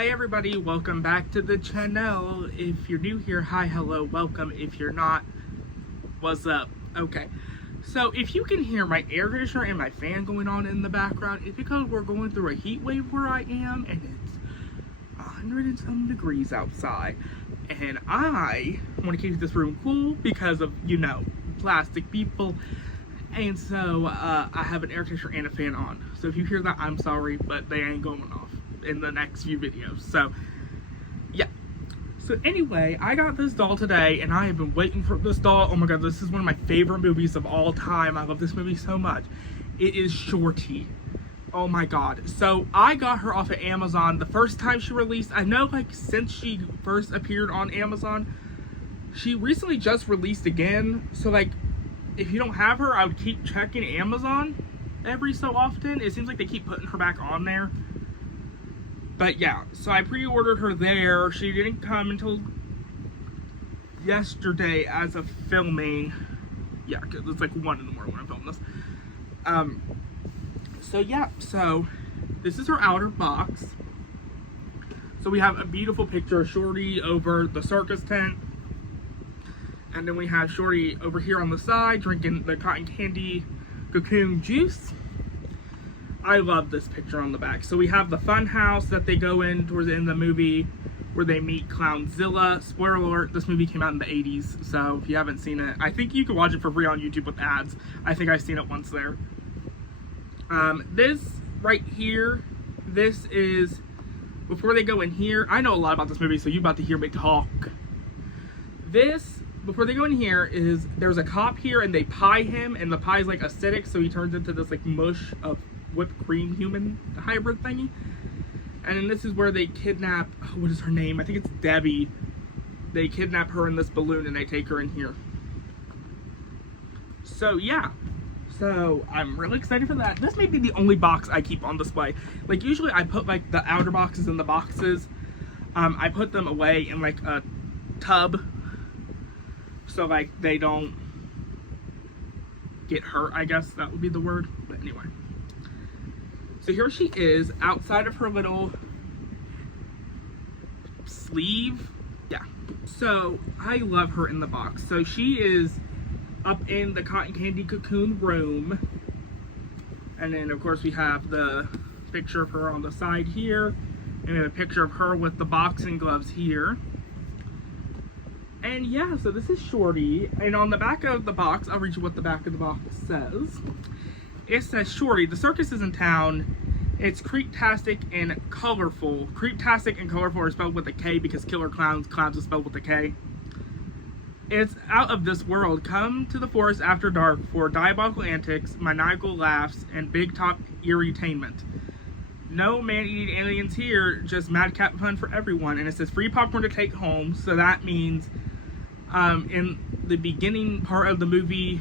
Hi everybody, welcome back to the channel. If you're new here, hi, hello, welcome. If you're not, what's up? Okay, so if you can hear my air conditioner and my fan going on in the background, it's because we're going through a heat wave where I am, and it's 100 and some degrees outside. And I want to keep this room cool because of, you know, plastic people. And so I have an air conditioner and a fan on. So if you hear that, I'm sorry, but they ain't going off in the next few videos. So yeah, so anyway, I got this doll today and I have been waiting for this doll. Oh my god, this is one of my favorite movies of all time. I love this movie so much. It is Shorty. Oh my god. So I got her off of Amazon the first time she released. I know, like, since she first appeared on Amazon, she recently just released again. So like, if you don't have her, I would keep checking Amazon every so often. It seems like they keep putting her back on there. But yeah, so I pre-ordered her there. She didn't come until yesterday as of filming. Yeah, because it's like 1 in the morning when I'm filming this. So yeah, so this is her outer box. So we have a beautiful picture of Shorty over the circus tent. And then we have Shorty over here on the side drinking the cotton candy cocoon juice. I love this picture on the back. So we have the fun house that they go in towards the end of the movie where they meet Clownzilla. Spoiler alert, this movie came out in the 80s. So if you haven't seen it, I think you can watch it for free on YouTube with ads. I think I've seen it once there. This right here, this is, before they go in here, I know a lot about this movie, so you're about to hear me talk. This, before they go in here, is there's a cop here and they pie him, and the pie is like acidic, so he turns into this like mush of whipped cream human hybrid thingy. And then this is where they kidnap, what is her name? I think it's Debbie. They kidnap her in this balloon and they take her in here. So yeah, so I'm really excited for that. This may be the only box I keep on display. Like, usually I put like the outer boxes in the boxes. I put them away in like a tub, so like they don't get hurt, I guess that would be the word. But anyway, so here she is outside of her little sleeve. Yeah, so I love her in the box. So she is up in the cotton candy cocoon room, and then of course we have the picture of her on the side here, and then a picture of her with the boxing gloves here. And yeah, so this is Shorty, and on the back of the box, I'll read you what the back of the box says. It says, Shorty, the circus is in town. It's creeptastic and colorful. Creeptastic and colorful are spelled with a K because killer clowns, clowns is spelled with a K. It's out of this world. Come to the forest after dark for diabolical antics, maniacal laughs, and big top irritainment. No man-eating aliens here, just madcap fun for everyone. And it says free popcorn to take home, so that means in the beginning part of the movie,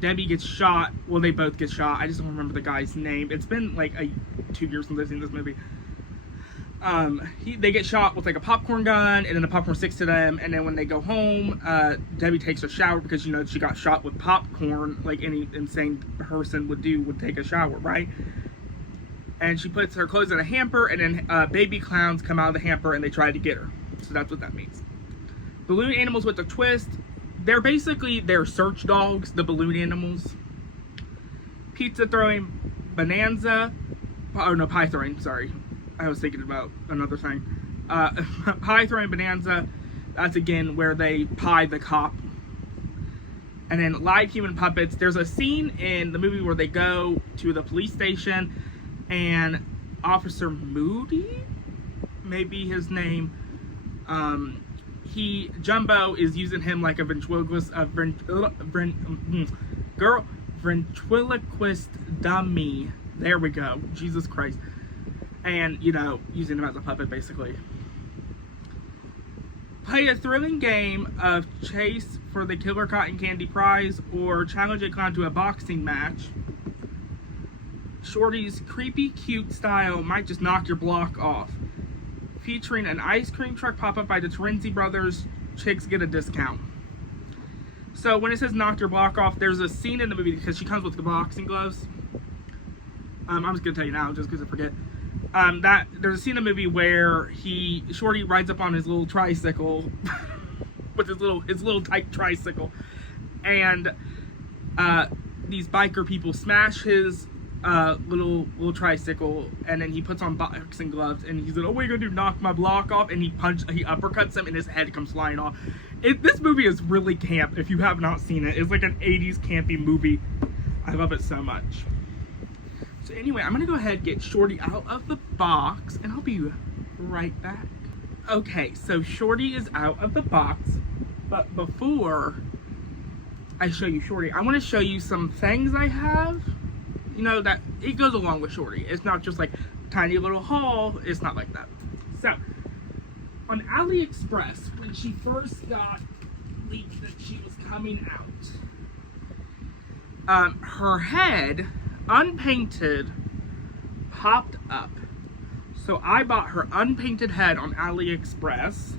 Debbie gets shot. Well, they both get shot. I just don't remember the guy's name. It's been like 2 years since I've seen this movie. They get shot with like a popcorn gun, and then the popcorn sticks to them. And then when they go home, Debbie takes a shower because, you know, she got shot with popcorn, like any insane person would do, would take a shower, right? And she puts her clothes in a hamper, and then baby clowns come out of the hamper and they try to get her. So that's what that means. Balloon animals with a twist. They're basically their search dogs, the balloon animals. Pizza throwing bonanza. Oh no, pie throwing, sorry. I was thinking about another thing. Pie throwing bonanza. That's again where they pie the cop. And then live human puppets. There's a scene in the movie where they go to the police station, and Officer Moody, maybe his name, Jumbo is using him like a ventriloquist dummy. There we go. Jesus Christ. And, you know, using him as a puppet, basically. Play a thrilling game of chase for the killer cotton candy prize, or challenge a clown to a boxing match. Shorty's creepy cute style might just knock your block off. Featuring an ice cream truck pop-up by the Terenzi brothers, chicks get a discount. So when it says knock your block off, there's a scene in the movie because she comes with the boxing gloves. I'm just gonna tell you now, just because I forget. that there's a scene in the movie where Shorty rides up on his little tricycle with his little tight tricycle, and these biker people smash his little tricycle, and then he puts on boxing gloves, and he's like, "Oh, what are you gonna do? Knock my block off?" And he uppercuts him, and his head comes flying off. This movie is really camp. If you have not seen it, it's like an 80s campy movie. I love it so much. So anyway, I'm gonna go ahead and get Shorty out of the box, and I'll be right back. Okay, so Shorty is out of the box, but before I show you Shorty, I want to show you some things I have. You know, that it goes along with Shorty. It's not just like tiny little haul. It's not like that. So, on AliExpress, when she first got leaked that she was coming out, her head, unpainted, popped up. So I bought her unpainted head on AliExpress.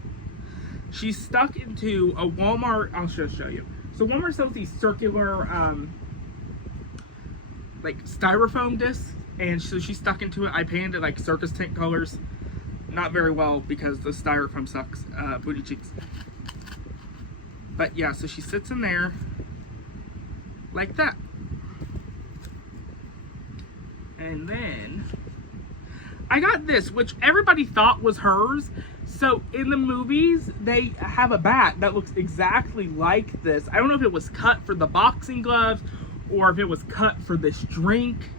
She's stuck into a Walmart. I'll just show you. So Walmart sells these circular, like styrofoam discs, and so she's stuck into it. I painted it like circus tent colors. Not very well because the styrofoam sucks, booty cheeks. But yeah, so she sits in there like that. And then I got this, which everybody thought was hers. So in the movies, they have a bat that looks exactly like this. I don't know if it was cut for the boxing gloves or if it was cut for this drink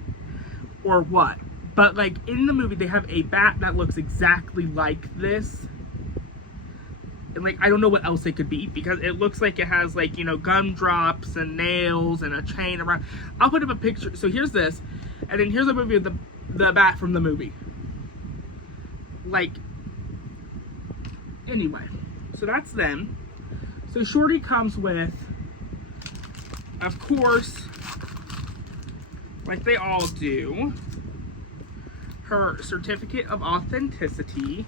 or what. But like in the movie, they have a bat that looks exactly like this. And like, I don't know what else it could be because it looks like it has like, you know, gumdrops and nails and a chain around. I'll put up a picture. So here's this. And then here's a movie of the bat from the movie. Like, anyway. So that's them. So Shorty comes with, of course, like they all do, her certificate of authenticity,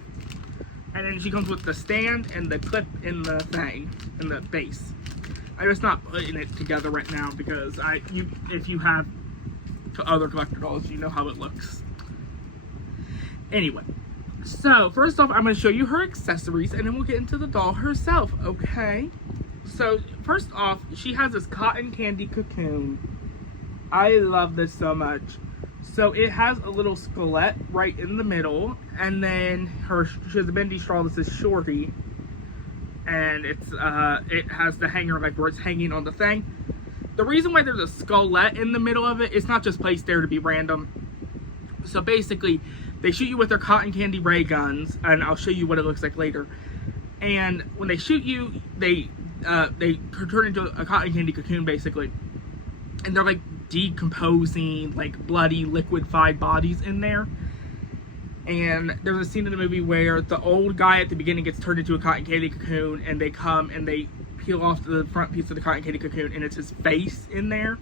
and then she comes with the stand and the clip in the thing, in the base. I'm just not putting it together right now because if you have other collector dolls, you know how it looks. Anyway, so first off, I'm going to show you her accessories, and then we'll get into the doll herself, okay? So first off, she has this cotton candy cocoon. I love this so much. So it has a little skelet right in the middle, and then she has a bendy straw that says Shorty, and it has the hanger like where it's hanging on the thing. The reason why there's a skelet in the middle of it, it's not just placed there to be random. So basically, they shoot you with their cotton candy ray guns, and I'll show you what it looks like later. And when they shoot you, they turn into a cotton candy cocoon basically, and they're like decomposing, like bloody liquefied bodies in there. And there's a scene in the movie where the old guy at the beginning gets turned into a cotton candy cocoon, and they come and they peel off the front piece of the cotton candy cocoon, and it's his face in there.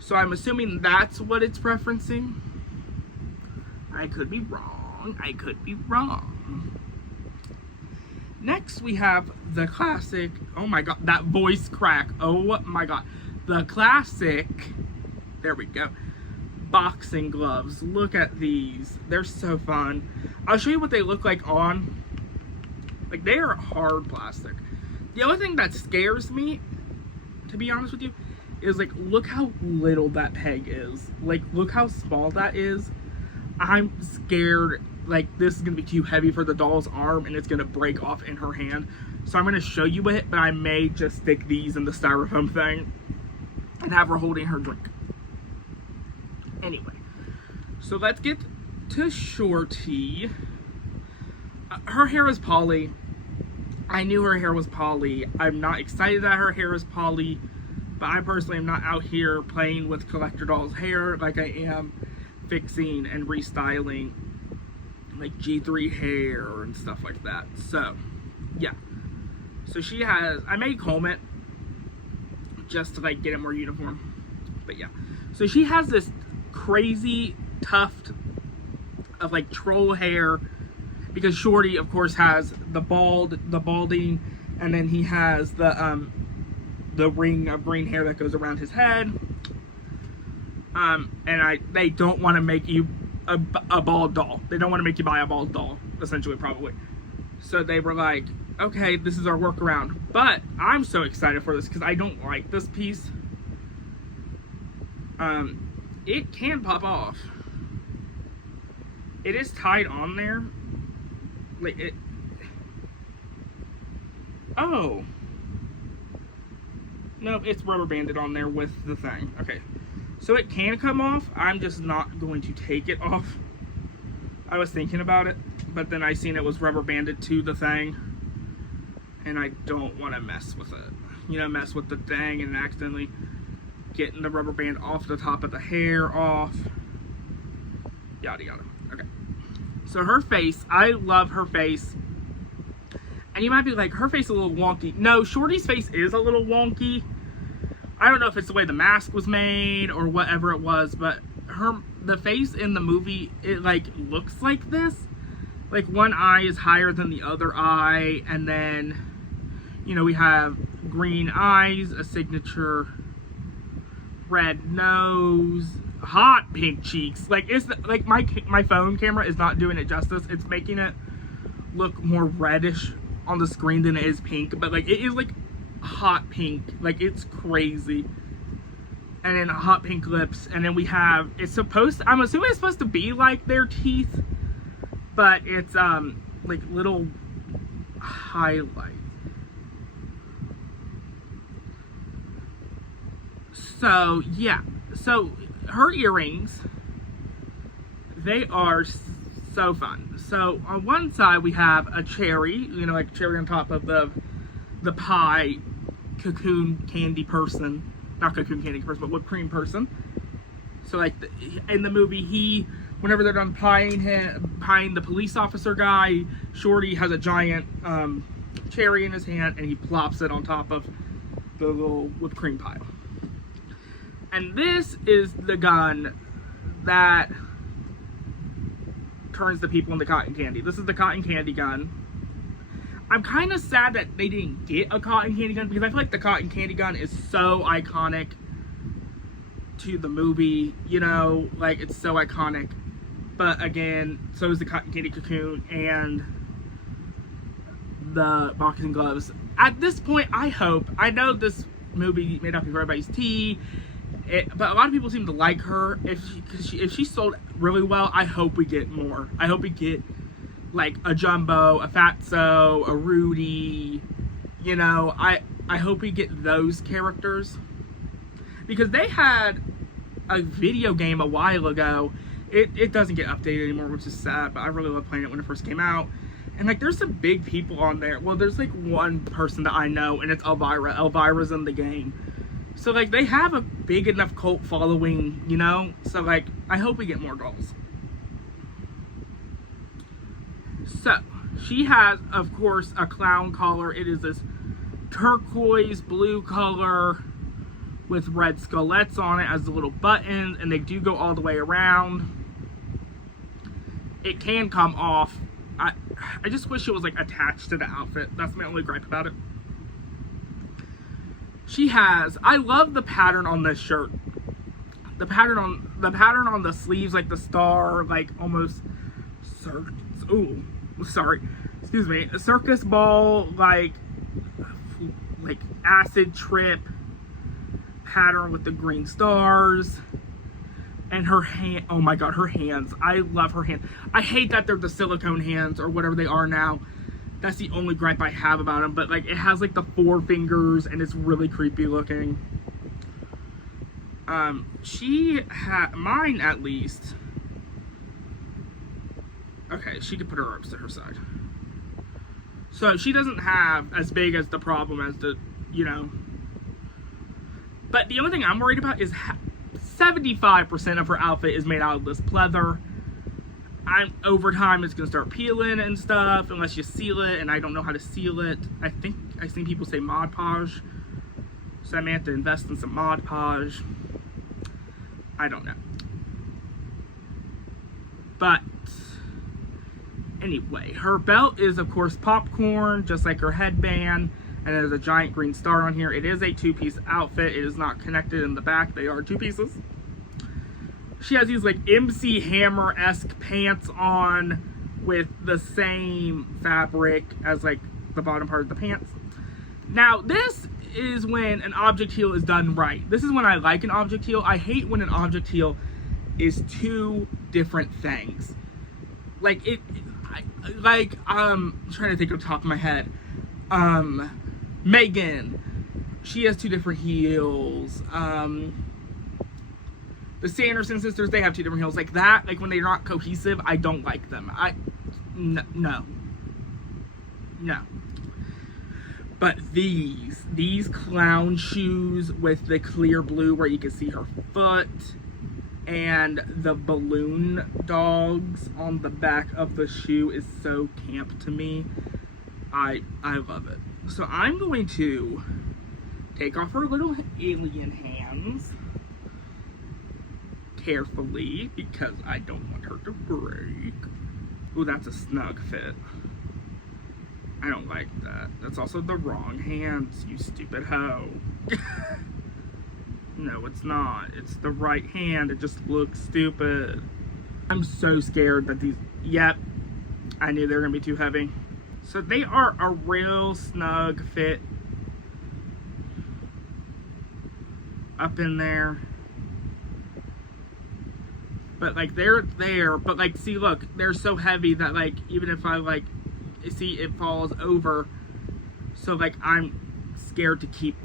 So I'm assuming that's what it's referencing. I could be wrong. I could be wrong. Next we have the classic, oh my god, that voice crack, oh my god, the classic, there we go, boxing gloves. Look at these, they're so fun. I'll show you what they look like on. Like, they are hard plastic. The other thing that scares me, to be honest with you, is like, look how little that peg is. Like, look how small that is. I'm scared, like, this is gonna be too heavy for the doll's arm and it's gonna break off in her hand. So I'm gonna show you it, but I may just stick these in the styrofoam thing and have her holding her drink. Anyway, so let's get to Shorty. Her hair is poly. I knew her hair was poly. I'm not excited that her hair is poly, but I personally am not out here playing with collector dolls' hair like I am fixing and restyling like G3 hair and stuff like that. So yeah, so she has, I may comb it just to like get it more uniform, but yeah, so she has this crazy tuft of like troll hair, because Shorty of course has the balding, and then he has the ring of green hair that goes around his head. And they don't want to make you a bald doll. They don't want to make you buy a bald doll, essentially, probably. So they were like, okay, this is our workaround. But I'm so excited for this because I don't like this piece. It can pop off. It is tied on there. Like it. Oh. No, it's rubber banded on there with the thing. Okay. So it can come off. I'm just not going to take it off. I was thinking about it, but then I seen it was rubber banded to the thing. And I don't want to mess with it. You know, mess with the thing and accidentally getting the rubber band off the top of the hair off. Yada yada. Okay. So her face, I love her face. And you might be like, her face is a little wonky. No, Shorty's face is a little wonky. I don't know if it's the way the mask was made or whatever it was, but the face in the movie, it like looks like this. Like one eye is higher than the other eye, and then, you know, we have green eyes, a signature red nose, hot pink cheeks. Like it's like my phone camera is not doing it justice. It's making it look more reddish on the screen than it is pink, but like it is like hot pink, like it's crazy. And then hot pink lips, and then we have, it's supposed to, I'm assuming it's supposed to be like their teeth, but it's like little highlight. So yeah, so her earrings, they are so fun. So on one side we have a cherry, you know, like cherry on top of the pie cocoon candy person, not cocoon candy person, but whipped cream person. So like in the movie, whenever they're done pieing the police officer guy, Shorty has a giant cherry in his hand and he plops it on top of the little whipped cream pile. And this is the gun that turns the people into cotton candy. This is the cotton candy gun. I'm kind of sad that they didn't get a cotton candy gun because I feel like the cotton candy gun is so iconic to the movie, you know, like it's so iconic. But again, so is the cotton candy cocoon and the boxing gloves. At this point, I know this movie may not be for everybody's tea, but a lot of people seem to like her. If she sold really well, I hope we get more. I hope we get like a Jumbo, a Fatso, a Rudy, you know, I hope we get those characters. Because they had a video game a while ago. It doesn't get updated anymore, which is sad, but I really loved playing it when it first came out. And like there's some big people on there. Well, there's like one person that I know, and it's Elvira. Elvira's in the game. So like they have a big enough cult following, you know? So like I hope we get more dolls. So, she has, of course, a clown collar. It is this turquoise blue color with red skullets on it as the little buttons, and they do go all the way around. It can come off. I just wish it was like attached to the outfit. That's my only gripe about it. She has, I love the pattern on this shirt. The pattern on the sleeves, like the star, like almost excuse me, a circus ball, like acid trip pattern with the green stars. And her hand, oh my god, her hands, I love her hands. I hate that they're the silicone hands or whatever they are now. That's the only gripe I have about them, but like it has like the 4 fingers and it's really creepy looking. She had, mine at least, okay, she could put her arms to her side. So she doesn't have as big as the problem as the, you know. But the only thing I'm worried about is 75% of her outfit is made out of this pleather. Over time it's going to start peeling and stuff unless you seal it, and I don't know how to seal it. I think I've seen people say Mod Podge. So I may have to invest in some Mod Podge. I don't know. But anyway, her belt is of course popcorn, just like her headband, and there's a giant green star on here. It is a 2-piece outfit. It is not connected in the back. They are 2 pieces. she has these like MC Hammer-esque pants on with the same fabric as like the bottom part of the pants. Now this is when an object heel is done right. This is when I like an object heel. I hate when an object heel is two different things. Like I'm trying to think off the top of my head. Megan, she has two different heels. The Sanderson sisters, they have two different heels. Like that, like when they're not cohesive, I don't like them. No. But these clown shoes with the clear blue where you can see her foot, and the balloon dogs on the back of the shoe is so camp to me. I love it. So I'm going to take off her little alien hands carefully because I don't want her to break. Ooh, that's a snug fit. I don't like that. That's also the wrong hands, you stupid hoe. No, it's not. It's the right hand. It just looks stupid. I'm so scared that these... Yep. I knew they were going to be too heavy. So they are a real snug fit. Up in there. But, like, they're there. But, like, see, look. They're so heavy that, like, even if I, like... See, it falls over. So, like, I'm scared to keep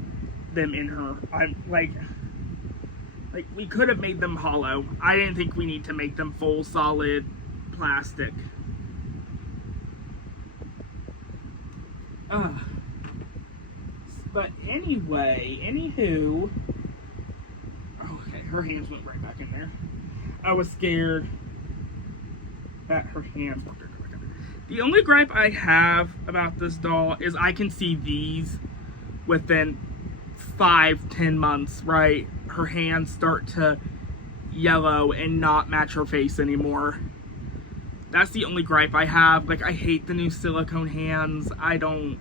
them in her. I'm, like, we could have made them hollow. I didn't think we need to make them full, solid plastic. But anyway, anywho. Okay, her hands went right back in there. I was scared that her hands went right back in there. The only gripe I have about this doll is I can see these within 5-10 months, right? Her hands start to yellow and not match her face anymore. That's the only gripe I have. Like, I hate the new silicone hands. I don't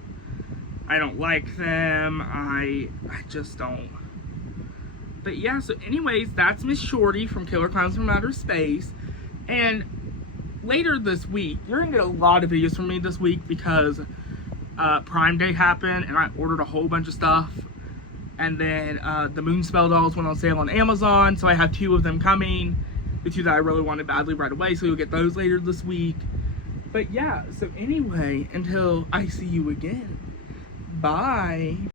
like them. I just don't. But yeah, so anyways, that's Miss Shorty from Killer Clowns from Outer Space. And later this week, you're gonna get a lot of videos from me this week because Prime Day happened and I ordered a whole bunch of stuff. And then the Moonspell dolls went on sale on Amazon, so I have 2 of them coming. The 2 that I really wanted badly right away, so you'll get those later this week. But yeah, so anyway, until I see you again, bye.